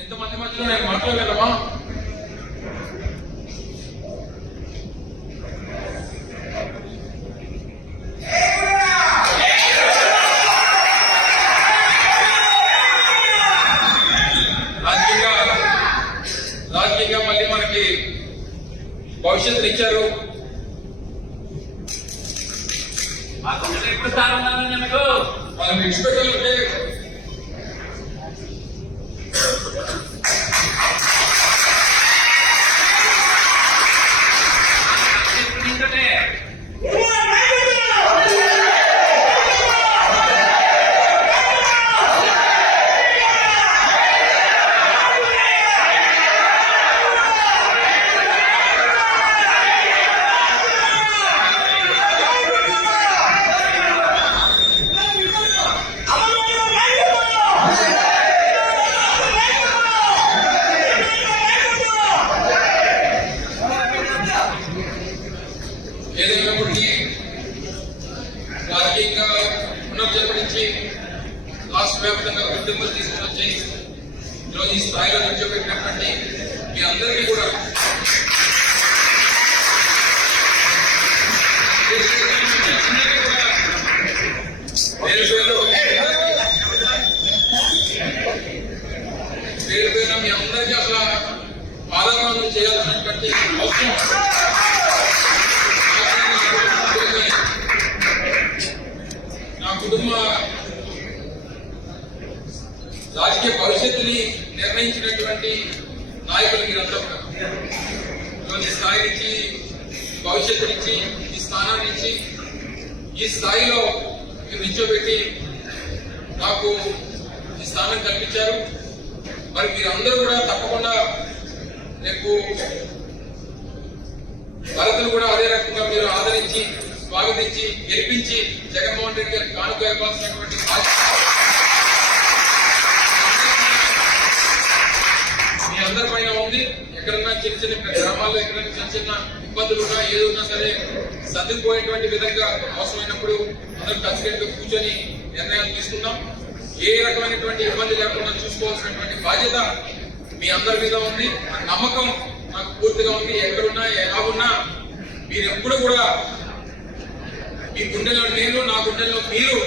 ఇంతమంది మధ్యలో నేను మాట్లాడగలమా రాజకీయంగా మళ్ళీ మనకి భవిష్యత్తుని ఇచ్చారు. మనం విడిచిపెట్టాలంటే ఏదైనప్పటికీ రాజకీయంగా పునర్జన్మనించి రాష్ట్ర వ్యాప్తంగా గుర్తింపులు తీసుకుని వచ్చి ఈరోజు ఈ స్థాయిలో నిల్చోబెట్టినటువంటి మీ అందరికీ కూడా పేరు పేరు మీ అందరికీ అసలు పాదగ్రహణం చేయాల్సినటువంటి అవసరం కుటుంబ రాజకీయ భవిష్యత్తుని నిర్ణయించినటువంటి నాయకులు మీరంతా కూడా స్థాయి నుంచి భవిష్యత్తు నుంచి ఈ స్థానాన్ని ఇచ్చి ఈ స్థాయిలో మీరు నిల్చోబెట్టి నాకు ఈ స్థానం కల్పించారు. మరి మీరందరూ కూడా తప్పకుండా రేపు భరతులు కూడా అదే రకంగా మీరు ఆదరించి స్వాగతించి గెలిపించి జగన్మోహన్ రెడ్డి గారికి కానుక ఇవ్వాల్సినటువంటి బాధ్యత మీ అందరి పైన ఉంది. ఎక్కడన్నా చిన్న చిన్న గ్రామాల్లో ఎక్కడైనా చిన్న చిన్న ఇబ్బందులు ఉన్నా ఏది సరే సర్దుకుపోయేటువంటి విధంగా అవసరమైనప్పుడు అందరూ ఖచ్చితంగా కూర్చొని నిర్ణయాలు తీసుకుందాం. ఏ రకమైనటువంటి ఇబ్బంది లేకుండా చూసుకోవాల్సినటువంటి బాధ్యత మీ అందరి మీద ఉంది. నమ్మకం నాకు పూర్తిగా ఉంది. ఎక్కడున్నా ఎలా ఉన్నా మీరు ఎప్పుడు కూడా మీ గుండెలో నేను నా గుండెల్లో మీరు.